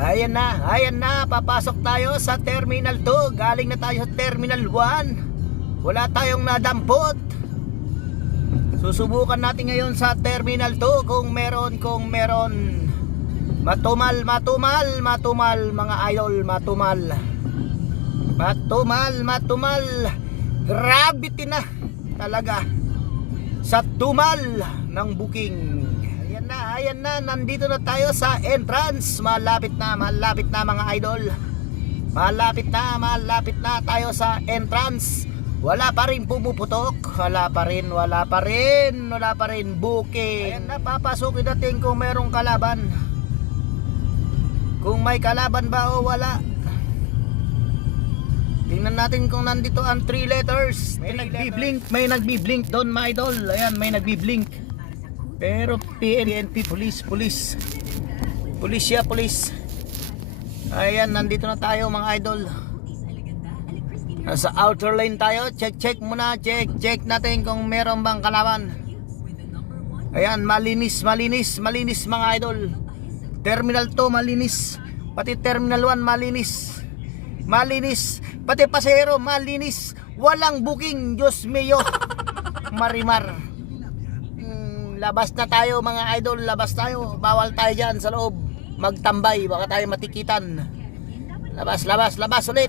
Ayan na, papasok tayo sa Terminal 2. Galing na tayo sa Terminal 1. Wala tayong nadampot. Susubukan natin ngayon sa Terminal 2 kung meron. Matumal mga idol, matumal. Gravity na talaga sa tumal ng booking. Ayan na, nandito na tayo sa entrance. Malapit na mga idol. Malapit na tayo sa entrance. Wala pa rin pumuputok. Wala pa rin booking. Ayan na, papasukin natin kung merong kalaban. Kung may kalaban ba o wala. Tingnan natin kung nandito ang 3 letters. May nagbi-blink doon mga idol. Ayan, may nagbi-blink. Pero PNP, police. Ayan, nandito na tayo mga idol. Nasa outer lane tayo. Check muna. Check natin kung meron bang kalaban. Ayan, malinis mga idol. Terminal 2 malinis. Pati Terminal 1 malinis. Pati pasahero malinis. Walang booking. Diyos mio. Marimar. Labas na tayo mga idol. Labas tayo. Bawal tayo dyan sa loob magtambay. Baka tayo matikitan. Labas ulit.